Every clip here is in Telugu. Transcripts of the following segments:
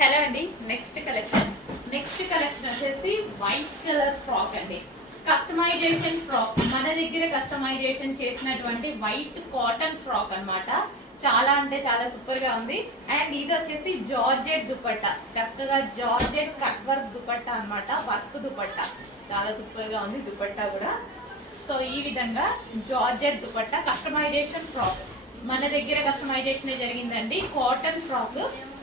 హలో అండి. నెక్స్ట్ కలెక్షన్ వచ్చేసి వైట్ కలర్ ఫ్రాక్ అండి. కస్టమైజేషన్ ఫ్రాక్, మన దగ్గర కస్టమైజేషన్ చేసినటువంటి వైట్ కాటన్ ఫ్రాక్ అన్నమాట. చాలా అంటే చాలా సూపర్ గా ఉంది. అండ్ ఇది వచ్చేసి జార్జెట్ దుపట్టా, చక్కగా జార్జెట్ కట్ వర్క్ దుపట్టా అన్నమాట. వర్క్ దుపట్టా చాలా సూపర్ గా ఉంది దుపట్టా కూడా. సో ఈ విధంగా జార్జెట్ దుపట్టా కస్టమైజేషన్ ఫ్రాక్ మన దగ్గర కస్టమైజేషన్ జరిగిందండి. Cotton frock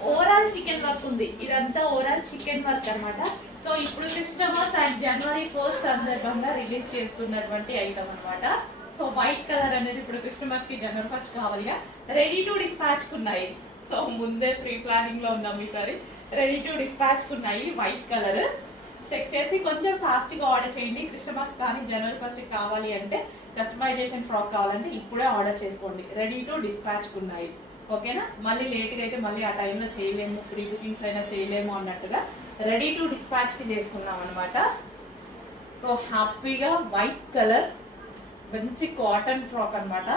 overall chikan work ఉంది. ఇదంతా ఓవరాల్ చికెన్ వర్క్ అన్నమాట. సో ఇప్పుడు క్రిస్టమస్ అండ్ జనవరి 1 సందర్భంగా రిలీజ్ చేస్తున్నటువంటి ఐటమ్ అన్నమాట. సో వైట్ కలర్ అనేది ఇప్పుడు క్రిస్టమస్ కి జనవరి 1 కావాలిగా రెడీ టు డిస్పాచ్ కున్నాయి. సో ముందే ప్రీ ప్లానింగ్ లో ఉన్నాం. ఈసారి రెడీ టు డిస్పాచ్ కున్నాయి వైట్ కలర్. చెక్ చేసి కొంచెం ఫాస్ట్ గా ఆర్డర్ చేయండి. క్రిస్టమస్ కానీ జనవరి 1 కావాలి అంటే, కస్టమైజేషన్ ఫ్రాక్ కావాలంటే ఇప్పుడే ఆర్డర్ చేసుకోండి. రెడీ టు డిస్పాచ్ ఉన్నాయి. ఓకేనా? మళ్ళీ లేట్గా అయితే మళ్ళీ ఆ టైంలో చేయలేము, ప్రీ బుకింగ్స్ అయినా చేయలేము అన్నట్టుగా రెడీ టు డిస్పాచ్ కి చేసుకున్నాం అనమాట. సో హ్యాపీగా వైట్ కలర్ మంచి కాటన్ ఫ్రాక్ అనమాట.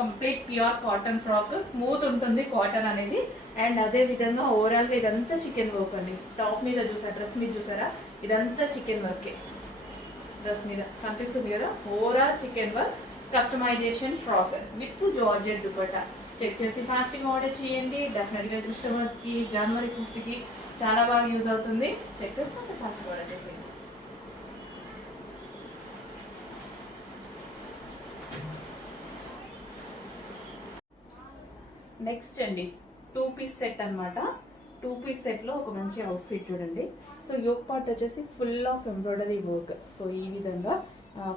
Complete pure cotton frock, smooth ఉంటుంది కాటన్ అనేది. అండ్ అదే విధంగా ఓవరాల్ గా ఇదంతా చికెన్ వర్క్ అండి. టాప్ మీద చూసారా, డ్రెస్ మీద చూసారా, ఇదంతా చికెన్ వర్కే. డ్రెస్ మీద కనిపిస్తుంది కదా, overall chikan work customization frock with georgette dupatta. Check చేసి ఫాస్ట్గా ఆర్డర్ చేయండి. డెఫినెట్గా కస్టమర్స్ కి జనవరి 1 కి చాలా బాగా యూజ్ అవుతుంది. చెక్ చేసి కొంచెం ఫాస్ట్గా ఆర్డర్ చేసేయండి. నెక్స్ట్ అండి 2 పీస్ సెట్ అనమాట. 2 పీస్ సెట్ లో ఒక మంచి అవుట్ఫిట్ చూడండి. సో యోక్ పార్ట్ వచ్చేసి full of embroidery work. So ఈ విధంగా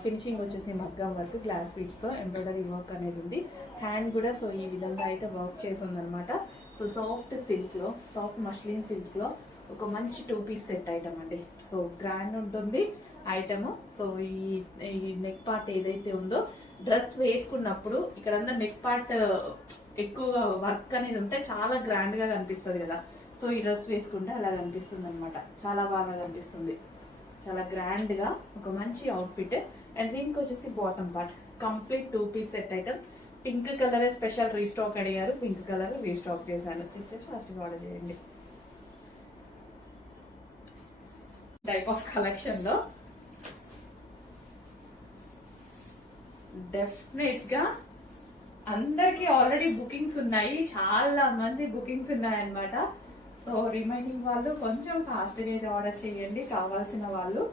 ఫినిషింగ్ వచ్చేసి మగ్గం వర్క్, గ్లాస్ బీడ్స్ తో ఎంబ్రాయిడరీ వర్క్ అనేది ఉంది. హ్యాండ్ కూడా సో ఈ విధంగా అయితే వర్క్ చేసి ఉందన్నమాట. సో సాఫ్ట్ సిల్క్ లో, సాఫ్ట్ మస్లిన్ సిల్క్ లో ఒక మంచి 2 పీస్ సెట్ ఐటమ్ అండి. సో గ్రాండ్ ఉంటుంది ఐటమ్. సో ఈ నెక్ పార్ట్ ఏదైతే ఉందో, డ్రెస్ వేసుకున్నప్పుడు ఇక్కడంతా నెక్ పార్ట్ ఎక్కువగా వర్క్ అనేది ఉంటే చాలా గ్రాండ్ గా కనిపిస్తుంది కదా. సో ఈ డ్రెస్ వేసుకుంటే అలా కనిపిస్తుంది అనమాట. చాలా బాగా కనిపిస్తుంది, చాలా గ్రాండ్ గా ఒక మంచి అవుట్ఫిట్. అండ్ దీనికి వచ్చేసి bottom part complete 2 piece set item. Pink colour special restock అడిగారు, పింక్ కలర్ రీస్టాక్ చేశాను. చెక్ చేసి ఫస్ట్ ఆర్డర్ చేయండి. టైప్ ఆఫ్ కలెక్షన్ లో డెఫినెట్ గా అందరికి ఆల్రెడీ బుకింగ్స్ ఉన్నాయి, చాలా మంది బుకింగ్స్ ఉన్నాయన్నమాట. సో రిమైనింగ్ వాళ్ళు కొంచెం ఫాస్ట్ గా అయితే ఆర్డర్ చేయండి, కావాల్సిన వాళ్ళు.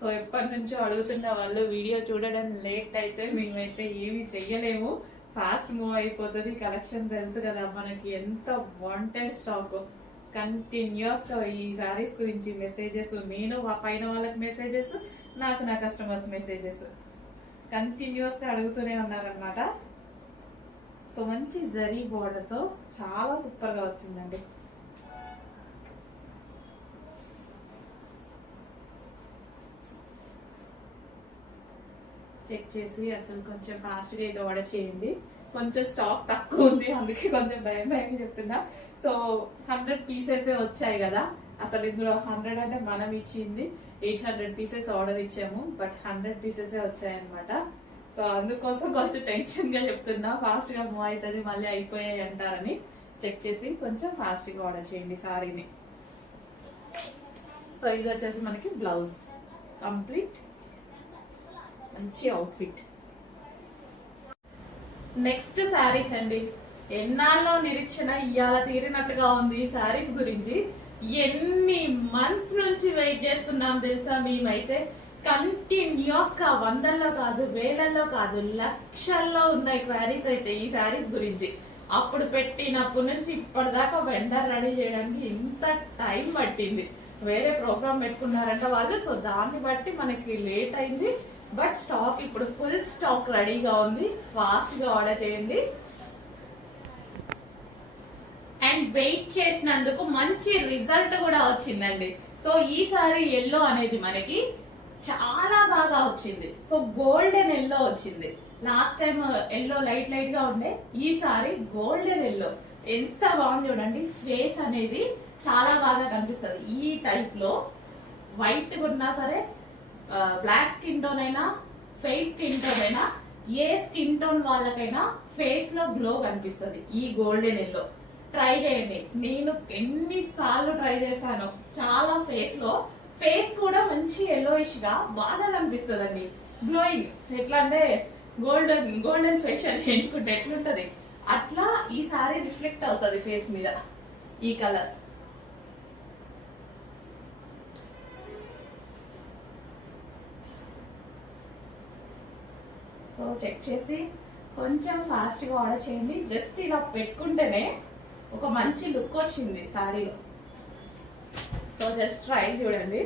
సో ఎప్పటి నుంచో అడుగుతున్న వాళ్ళు వీడియో చూడడం లేట్ అయితే మేమైతే ఏమి చెయ్యలేము, ఫాస్ట్ మూవ్ అయిపోతుంది. కలెక్షన్ తెలుసు కదా మనకి, ఎంత వాంటెడ్ స్టాక్. కంటిన్యూస్ గా ఈ సారీస్ గురించి మెసేజెస్, నేను పైన వాళ్ళకి మెసేజెస్, నాకు నా కస్టమర్స్ మెసేజెస్ కంటిన్యూస్ గా అడుగుతూనే ఉన్నారనమాట. సో మంచి జరీ బోర్డర్ తో చాలా సూపర్ గా వచ్చిందండి. చెక్ చేసి అసలు కొంచెం ఫాస్ట్ గా ఇది ఆర్డర్ చేయండి. కొంచెం స్టాక్ తక్కువ ఉంది, అందుకే కొంచెం భయం భయం చెప్తున్నా. సో 100 పీసెస్ వచ్చాయి కదా. అసలు ఇందులో 100 అంటే మనం ఇచ్చింది 800 పీసెస్ ఆర్డర్ ఇచ్చాము, బట్ 100 పీసెస్ వచ్చాయన్నమాట. సో అందుకోసం కొంచెం టెన్షన్ గా చెప్తున్నా, ఫాస్ట్ గా మూవ్ అవుతుంది మళ్ళీ అయిపోయాయి అంటారని. చెక్ చేసి కొంచెం ఫాస్ట్ గా ఆర్డర్ చేయండి సారీని. సో ఇది వచ్చేసి మనకి బ్లౌజ్, కంప్లీట్ మంచి అవుట్ఫిట్. నెక్స్ట్ శారీస్ అండి. ఎన్నాళ్ళలో నిరీక్షణ ఇవాళ తీరినట్టుగా ఉంది ఈ శారీస్ గురించి. ఎన్ని మంత్స్ నుంచి వెయిట్ చేస్తున్నాం తెలుసా మేమైతే. కంటిన్యూస్ గా వందల్లో కాదు, వేలల్లో కాదు, లక్షల్లో ఉన్నాయి క్వారీస్ అయితే ఈ శారీస్ గురించి. అప్పుడు పెట్టినప్పటి నుంచి ఇప్పటిదాకా వెండర్ రెడీ చేయడానికి ఇంత టైం పట్టింది. వేరే ప్రోగ్రామ్ పెట్టుకున్నారంట వాళ్ళు, సో దాన్ని బట్టి మనకి లేట్ అయింది. బట్ స్టాక్ ఇప్పుడు ఫుల్ స్టాక్ రెడీగా ఉంది, ఫాస్ట్ గా ఆర్డర్ చేయండి. అండ్ వెయిట్ చేసినందుకు మంచి రిజల్ట్ కూడా వచ్చిందండి. సో ఈసారి ఎల్లో అనేది మనకి చాలా బాగా వచ్చింది. సో గోల్డెన్ ఎల్లో వచ్చింది. Last time yellow light light గా ఉండే, ఈసారి గోల్డెన్ ఎల్లో ఎంత బాగుంది చూడండి. ఫేస్ అనేది చాలా బాగా కనిపిస్తుంది ఈ టైప్ లో. వైట్ ఉన్నా సరే, బ్లాక్ స్కిన్ టోన్ అయినా, ఫేస్ స్కిన్ టోన్ అయినా, ఏ స్కిన్ టోన్ వాళ్ళకైనా ఫేస్ లో గ్లో కనిపిస్తుంది ఈ గోల్డెన్ ఎల్లో. ట్రై చేయండి. నేను ఎన్నిసార్లు ట్రై చేశాను. చాలా ఫేస్ కూడా మంచి ఎల్లోయిష్ గా బాగా కనిపిస్తుంది అండి. గ్లోయింగ్ ఎట్లా అంటే గోల్డెన్ ఫేషియల్ చేయించుకుంటే ఎట్లుంటది అట్లా ఈ సారీ రిఫ్లెక్ట్ అవుతుంది ఫేస్ మీద ఈ కలర్. సో చెక్ చేసి కొంచెం ఫాస్ట్గా ఆర్డర్ చేయండి. జస్ట్ ఇలా పెట్టుకుంటేనే ఒక మంచి లుక్ వచ్చింది శారీలో. సో జస్ట్ ట్రై చూడండి.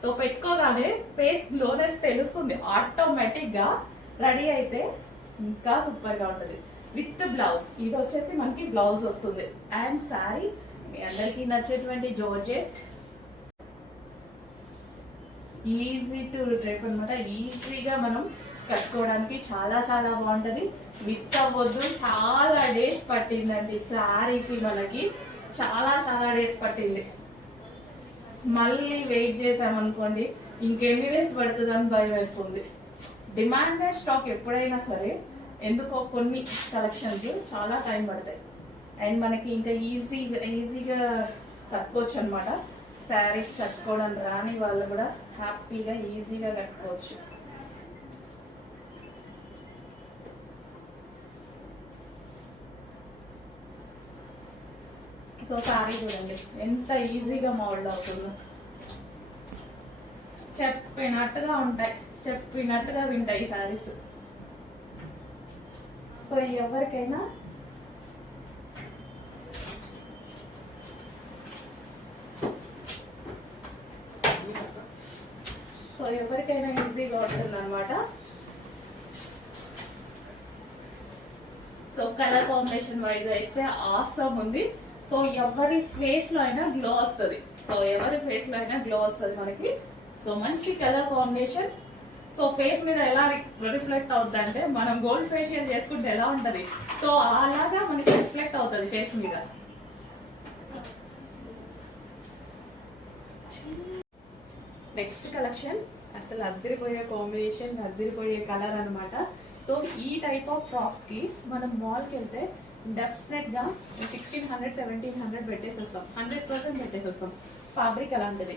సో పెట్టుకోగానే ఫేస్ గ్లోనెస్ తెలుస్తుంది ఆటోమేటిక్గా. రెడీ అయితే ఇంకా సూపర్గా ఉంటుంది. విత్ బ్లౌజ్, ఇది వచ్చేసి మనకి బ్లౌజ్ వస్తుంది. అండ్ శారీ మీ అందరికీ నచ్చేటువంటి జార్జెట్, ఈజీ టు డ్రైప్ అనమాట. ఈజీగా మనం కట్టుకోవడానికి చాలా చాలా బాగుంటుంది. మిస్ అవ్వద్దు. చాలా డేస్ పట్టిందండి శారీకి, మనకి చాలా చాలా డేస్ పట్టింది. మళ్ళీ వెయిట్ చేసామనుకోండి ఇంకెన్ని డేస్ పడుతుందని భయం వేస్తుంది. డిమాండెడ్ స్టాక్ ఎప్పుడైనా సరే ఎందుకో కొన్ని కలెక్షన్స్ చాలా టైం పడతాయి. అండ్ మనకి ఇంకా ఈజీగా కట్టుకోవచ్చు అనమాట. శారీస్ కట్టుకోవడం రాని వాళ్ళు కూడా హ్యాపీగా ఈజీగా కట్టుకోవచ్చు. సో శారీ చూడండి ఎంత ఈజీగా మోల్డ్ అవుతుందో. చెప్పినట్టుగా ఉంటాయి, చెప్పినట్టుగా వింటాయి శారీస్. సో ఎవరికైనా ఈజీగా అవుతుంది అనమాట. సో కలర్ కాంబినేషన్ వైజ్ అయితే ఆసమ్ ఉంది. సో ఎవరి ఫేస్ లో అయినా గ్లో వస్తుంది. మనకి. సో మంచి కలర్ కాంబినేషన్. సో ఫేస్ మీద ఎలా రిఫ్లెక్ట్ అవుతుంది అంటే మనం గోల్డ్ ఫేషియల్ చేసుకుంటే ఎలా ఉంటది సో అలాగా మనకి రిఫ్లెక్ట్ అవుతుంది ఫేస్ మీద. నెక్స్ట్ కలెక్షన్ అసలు అద్దరిపోయే కాంబినేషన్, అద్దరిపోయే కలర్ అనమాట. సో ఈ టైప్ ఆఫ్ ఫ్రాక్స్ కి మనం మాల్కి వెళ్తే డెఫినెట్ గా 1600 1700 పెట్టేసేస్తాం. 100% పెట్టేసేస్తాం. ఫ్యాబ్రిక్ అలాంటిది,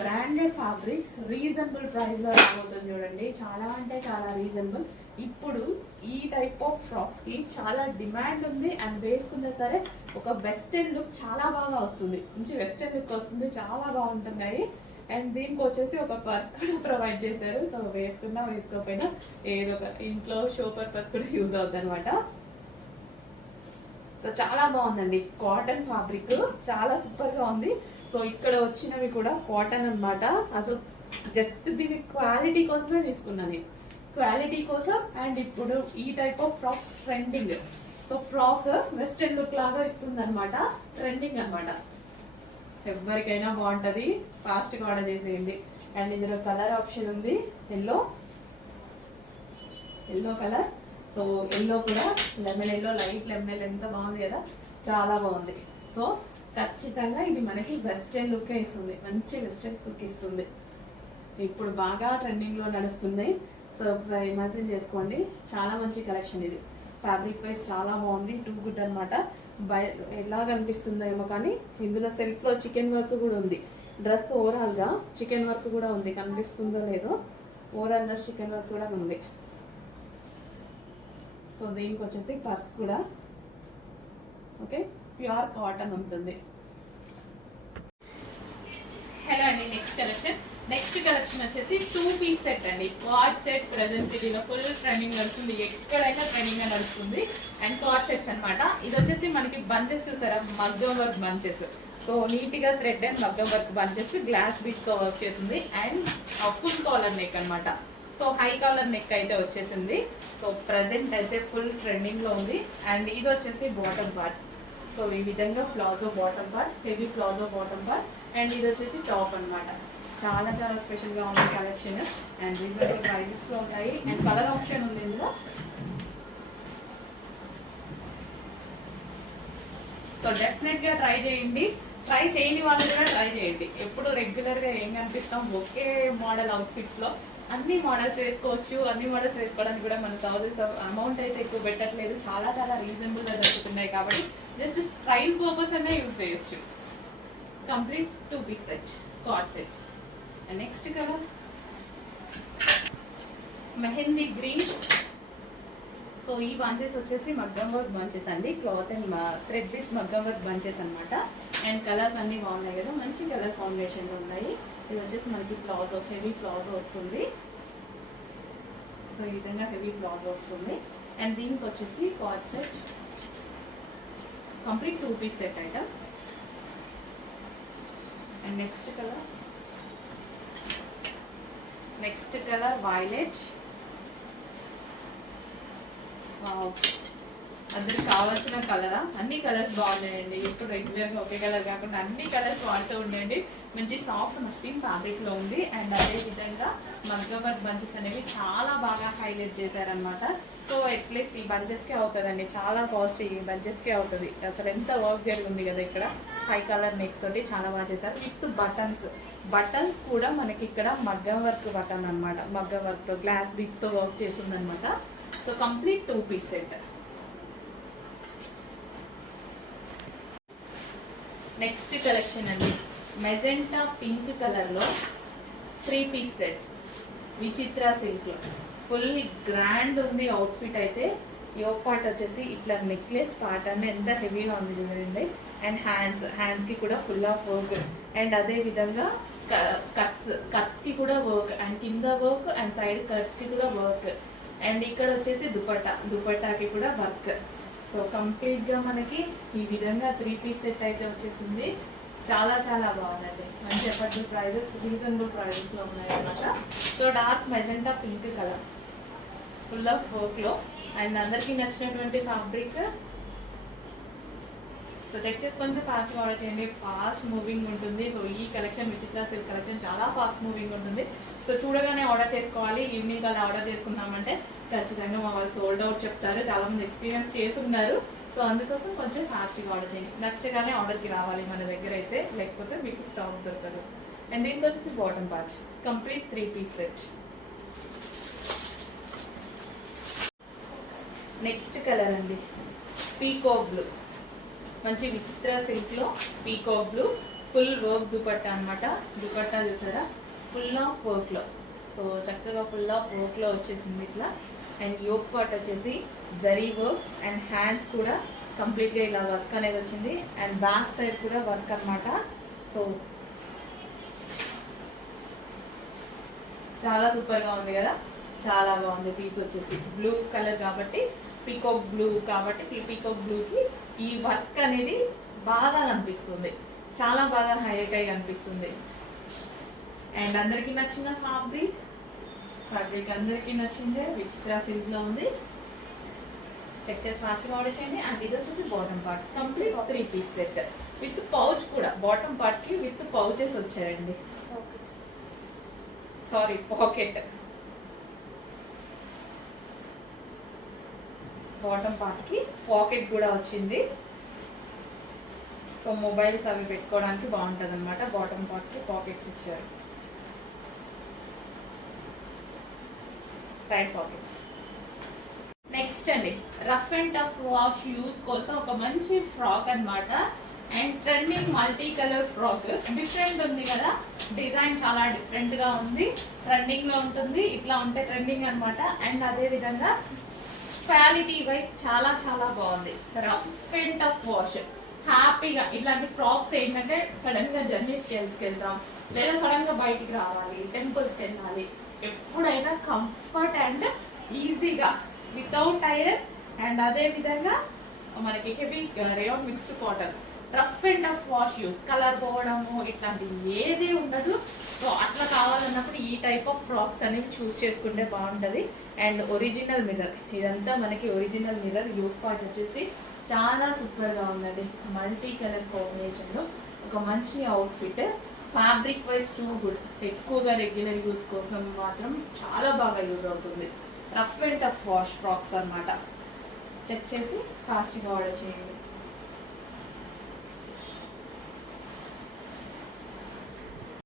బ్రాండెడ్ ఫ్యాబ్రిక్, రీజనబుల్ ప్రైస్ లో రాబోతుంది చూడండి. చాలా అంటే చాలా రీజనబుల్. ఇప్పుడు ఈ టైప్ ఆఫ్ ఫ్రాక్స్ కి చాలా డిమాండ్ ఉంది. అండ్ వేసుకున్నా సరే ఒక వెస్టర్న్ లుక్ చాలా బాగా వస్తుంది. మంచి వెస్టర్న్ లుక్ వస్తుంది, చాలా బాగుంటున్నాయి. అండ్ దీనికి వచ్చేసి ఒక పర్స్ కూడా ప్రొవైడ్ చేశారు. సో వేసుకున్నా వేసుకోకపోయినా ఏదో ఒక ఇంట్లో షో పర్పస్ కూడా యూజ్ అవుతుంది అనమాట. సో చాలా బాగుందండి. కాటన్ ఫ్యాబ్రిక్ చాలా సూపర్ గా ఉంది. సో ఇక్కడ వచ్చినవి కూడా కాటన్ అనమాట. అసలు జస్ట్ దీని క్వాలిటీ కోసమే తీసుకున్నాను, క్వాలిటీ కోసం. అండ్ ఇప్పుడు ఈ type of frocks trending. So frock western look లాగా ఇస్తుంది అనమాట, ట్రెండింగ్ అనమాట. ఎవరికైనా బాగుంటుంది, ఫాస్ట్గా ఆర్డర్ చేసేయండి. అండ్ ఇందులో కలర్ ఆప్షన్ ఉంది, ఎల్లో కలర్. సో ఎల్లో కూడా లెమన్ ఎల్లో, లైట్ లెమన్ ఎంత బాగుంది కదా, చాలా బాగుంది. సో ఖచ్చితంగా ఇది మనకి వెస్టర్న్ లుక్ ఇస్తుంది, మంచి వెస్టర్న్ లుక్ ఇస్తుంది. ఇప్పుడు బాగా ట్రెండింగ్లో నడుస్తున్నాయి. సో ఒకసారి ఇమాజిన్ చేసుకోండి, చాలా మంచి కలెక్షన్ ఇది. ఫ్యాబ్రిక్ వైజ్ చాలా బాగుంది, టూ గుడ్ అనమాట. ఎలా కనిపిస్తుందో ఏమో కానీ ఇందులో సెల్ఫ్లో చికెన్ వర్క్ కూడా ఉంది. డ్రెస్ ఓవరాల్గా చికెన్ వర్క్ కూడా ఉంది, కనిపిస్తుందో లేదో, ఓవరాల్ డ్రెస్ చికెన్ వర్క్ కూడా ఉంది. సో దీనికి వచ్చేసి పర్స్ కూడా ఓకే, ప్యూర్ కాటన్ ఉంటుంది. హలో అండి, నెక్స్ట్ కలెక్షన్ వచ్చేసి 2 పీస్ సెట్ అండి. కార్డ్ సెట్ ప్రెజెంట్ సిటీలో ఫుల్ ట్రెండింగ్ నడుస్తుంది, ఎక్కడైనా ట్రెండింగ్ నడుస్తుంది. అండ్ కార్డ్ సెట్స్ అనమాట. ఇది వచ్చేసి మనకి బంచెస్ చూసారా, మగ్గం వర్క్ బంచెస్. సో నీట్ గా థ్రెడ్ అండ్ మగ్గం వర్క్ బంచెస్, గ్లాస్ బీట్స్ తో వర్క్ చేసింది. అండ్ ఫుల్ కాలర్ నెక్ అనమాట. సో హై కాలర్ నెక్ అయితే వచ్చేసింది. సో ప్రెజెంట్ అయితే ఫుల్ ట్రెండింగ్ లో ఉంది. అండ్ ఇది వచ్చేసి బాటమ్ పార్ట్. సో ఈ విధంగా palazzo bottom part, heavy palazzo bottom part. And ఇది వచ్చేసి టాప్ అనమాట. చాలా చాలా స్పెషల్గా ఉంది కలెక్షన్. అండ్ రీజనబుల్ ప్రైజెస్లో ఉంటాయి. అండ్ కలర్ ఆప్షన్ ఉంది ఇందులో. సో డెఫినెట్గా ట్రై చేయండి. ట్రై చేయని వాళ్ళు కూడా ట్రై చేయండి. ఎప్పుడు రెగ్యులర్గా ఏం కనిపిస్తాం ఒకే మోడల్ అవుట్ఫిట్స్లో. అన్ని మోడల్స్ వేసుకోవచ్చు. అన్ని మోడల్స్ వేసుకోవడానికి కూడా మన థౌజండ్స్ అమౌంట్ అయితే ఎక్కువ పెట్టట్లేదు, చాలా చాలా రీజనబుల్గా దొరుకుతున్నాయి కాబట్టి జస్ట్ ట్రైల్ పర్పస్ అనే యూస్ చేయొచ్చు. Complete 2 piece set, cord set. And next colour mehndi green. So ఈ బంచెస్ వచ్చేసి మగ్గం వర్క్ బంచెస్ అండి, క్లాత్ అండ్ థ్రెడ్ విత్ మగ్గం వర్క్ బంచెస్ అనమాట. అండ్ కలర్స్ అన్నీ బాగున్నాయి కదా, మంచి కలర్ కాంబినేషన్లో ఉన్నాయి. ఇది వచ్చేసి మనకి ప్లాజో, హెవీ ప్లాజో వస్తుంది. సో ఈ విధంగా హెవీ ప్లాజో వస్తుంది. అండ్ దీనికి వచ్చేసి cord set, complete 2 piece set item. And next colour violet. అందరికి కావాల్సిన కలరా, అన్ని కలర్స్ బాగున్నాయండి. ఇప్పుడు రెగ్యులర్గా ఒకే కలర్ కాకుండా అన్ని కలర్స్ వాడుతూ ఉండండి. మంచి సాఫ్ట్ మస్లిన్ ఫ్యాబ్రిక్ లో ఉంది. అండ్ అదే విధంగా మగ్గం వర్క్ బంచెస్ అనేవి చాలా బాగా హైలైట్ చేశారనమాట. సో అట్లీస్ట్ ఈ బంచెస్ కే అవుతుందండి, చాలా కాస్ట్ ఈ బంచెస్ కే అవుతుంది. అసలు ఎంత వర్క్ జరిగింది కదా ఇక్కడ. 5 కలర్ నెక్ తోటి చాలా బాగా చేశారు. విత్ బటన్స్ కూడా మనకి ఇక్కడ మగ్గం వర్క్ బటన్ అనమాట, మగ్గం వర్క్ తో గ్లాస్ బీడ్స్ తో వర్క్ చేస్తుంది అనమాట. So complete 2 piece set. Next collection అండి, మెజెంటా పింక్ కలర్ లో 3 పీస్ సెట్, విచిత్ర సిల్క్ లో. ఫుల్ గ్రాండ్ ఉంది అవుట్ఫిట్ అయితే. యోక్ పార్ట్ వచ్చేసి ఇట్లా నెక్లెస్ పార్ట్ అంటే ఎంత హెవీగా ఉంది చూడండి. అండ్ హ్యాండ్స్ కి కూడా ఫుల్ ఆఫ్ వర్క్. అండ్ అదే విధంగా కట్స్ కి కూడా వర్క్, అండ్ కింద వర్క్, అండ్ సైడ్ కట్స్ కి కూడా వర్క్. అండ్ ఇక్కడ వచ్చేసి దుపట్టాకి కూడా వర్క్. సో కంప్లీట్ గా మనకి ఈ విధంగా 3 పీస్ సెట్ అయితే వచ్చేసింది. చాలా చాలా బాగుందండి. మంచి ఎఫర్డబుల్ ప్రైజెస్, రీజనబుల్ ప్రైజెస్ లో ఉన్నాయి అన్నమాట. So dark magenta pink colour, full of work లో. అండ్ అందరికి నచ్చినటువంటి ఫ్యాబ్రిక్. సో చెక్ చేసి కొంచెం ఫాస్ట్గా ఆర్డర్ చేయండి, ఫాస్ట్ మూవింగ్ ఉంటుంది. సో ఈ కలెక్షన్, విచిత్ర సిల్క్ కలెక్షన్ చాలా ఫాస్ట్ మూవింగ్ ఉంటుంది. సో చూడగానే ఆర్డర్ చేసుకోవాలి. ఈవినింగ్ అలా ఆర్డర్ చేసుకున్నామంటే ఖచ్చితంగా మా వాళ్ళు సోల్డ్ అవుట్ చెప్తారు. చాలా మంది ఎక్స్పీరియన్స్ చేసుకున్నారు. సో అందుకోసం కొంచెం ఫాస్ట్గా ఆర్డర్ చేయండి. నచ్చగానే ఆర్డర్కి రావాలి మన దగ్గర అయితే, లేకపోతే మీకు స్టాక్ దొరకదు. అండ్ దీనికి వచ్చేసి bottom part, complete 3 piece set. Next colour అండి, పీకో బ్లూ. మంచి విచిత్ర సిల్క్ లో peacock blue, full work dupatta అనమాట. దుపట్టా చూసారా, ఫుల్ ఆఫ్ వర్క్ లో. సో చక్కగా ఫుల్ ఆఫ్ వర్క్ లో వచ్చేసింది ఇట్లా. అండ్ యోక్ పార్ట్ వచ్చేసి జరీ వర్క్, అండ్ హ్యాండ్స్ కూడా కంప్లీట్ గా ఇలా వర్క్ అనేది వచ్చింది. అండ్ బ్యాక్ సైడ్ కూడా వర్క్ అనమాట. సో చాలా సూపర్ గా ఉంది కదా, చాలా బాగుంది. పీస్ వచ్చేసి బ్లూ కలర్ కాబట్టి, పీకాక్ బ్లూ కాబట్టి, పీకాక్ బ్లూకి ఈ వర్క్ అనేది బాగా కనిపిస్తుంది, చాలా బాగా హైలైట్ అయ్యి కనిపిస్తుంది. అండ్ అందరికీ నచ్చిన ఫ్యాబ్రిక్ అందరికీ నచ్చిందే, విచిత్ర సిల్క్ లో ఉంది. చెక్ చేసి ఫాస్ట్గా ఆర్డర్ చేయండి. అండ్ ఇది వచ్చేసి bottom part, complete 3 piece set with pouch కూడా. బాటమ్ పార్ట్ కి విత్ పౌచెస్ వచ్చాయండి, సారీ పాకెట్. బాటమ్ పార్ట్ కి పాకెట్ కూడా వచ్చింది. సో మొబైల్స్ అవి పెట్టుకోవడానికి బాగుంటుంది అనమాట. బాటమ్ పార్ట్ కి పాకెట్స్ ఇచ్చారు, సైడ్ పాకెట్స్. నెక్స్ట్ అండి, rough and tough wash use కోసం ఒక మంచి ఫ్రాక్ అన్నమాట. And trending multi colour frock, different ఉంది కదా, డిజైన్ చాలా డిఫరెంట్ గా ఉంది. ట్రెండింగ్ లో ఉంటుంది, ఇట్లా ఉంటే ట్రెండింగ్ అన్నమాట. అండ్ అదే విధంగా క్వాలిటీ వైజ్ చాలా చాలా బాగుంది. రఫ్ అండ్ టఫ్ వాష్, హ్యాపీగా ఇట్లాంటి ఫ్రాక్స్ ఏంటంటే సడన్ గా జర్నీస్కి వెళ్తాం, లేదా సడన్ గా బయటికి రావాలి, టెంపుల్స్కి వెళ్ళాలి, ఎప్పుడైనా కంఫర్ట్ అండ్ ఈజీగా వితౌట్ ఐరన్. అండ్ అదే విధంగా మనకి heavy rayon mixed cotton, rough and tough wash use, colour పోవడము ఇట్లాంటివి ఏది ఉండదు. సో అట్లా కావాలన్నప్పుడు ఈ టైప్ ఆఫ్ ఫ్రాక్స్ అనేవి చూస్ చేసుకుంటే బాగుంటుంది. అండ్ ఒరిజినల్ మిర్రర్, ఇదంతా మనకి ఒరిజినల్ మిర్రర్. యూత్ పార్ట్ వచ్చేసి చాలా సూపర్గా ఉందండి, మల్టీ కలర్ కాంబినేషన్లో ఒక మంచి outfit. Fabric wise too good, ఎక్కువగా రెగ్యులర్ యూస్ కోసం మాత్రం చాలా బాగా యూజ్ అవుతుంది. Rough and tough wash frocks అన్నమాట. చెక్ చేసి ఫాస్ట్గా ఆర్డర్ చేయండి.